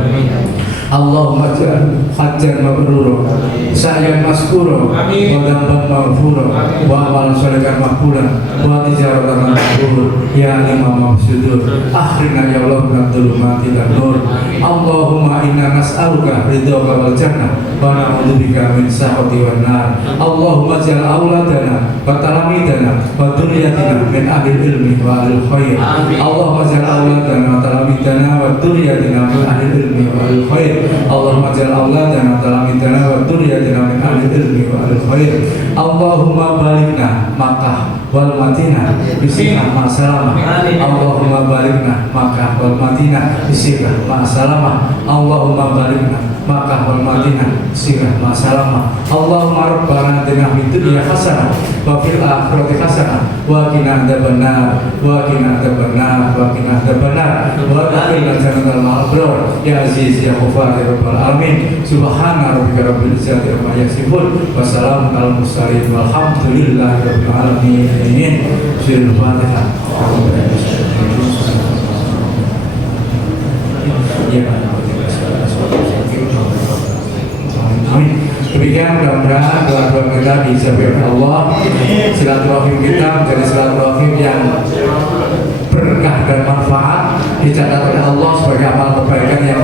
Allahumma ja'al hajjan mabrura, sa'yan maskura, wa dhanban maghfura, wa amalan sholihan maqbulan, wa tijaratan mabrur, ya imam mabsudur. Akhrina ya Allah min dhulumati dan nur. Allahumma inna nas'aluka ridhaka wal jannah wa na'udzubika min sakhati wan nar. Allahumma ja'al auladana wa talamidana wa dhurriyyatina min ahli ilmi wa ahli khair. Allahumma ja'al auladana wa talamidana wa dhurriyyatina min ahli ilmi wa ahli khair. Allahumma ja'al auladana talamidana wa dzurriyyatina min ahli ilmi wa ahli khair. Allahumma balikna Makkah wal Madinah bisihah ma salamah. Allahumma balikna Makkah wal Madinah bisihah ma salamah. Allahumma balikna Makkah wal Madinah bisihah ma salamah. Allahumma rabbana atina fid dunya hasanah wa fil akhirati hasanah wa qina adzabannar wa qina adzabannar wa qina adzabannar wa adkhilna jannatal ma'abrar ya aziz ya ghafar ya rabbal alamin. Subhana rabbika rabbil izzati amma yasifun wa salamun alal mursalin walhamdulillahi rabbil alamin. Al-Fatihah. Amin. Demikian mudah-mudahan doa-doa kita dijawab oleh Allah. Silaturahim kita menjadi silaturahim yang berkah dan manfaat, dicatat oleh Allah sebagai amal kebaikan yang